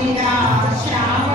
Shall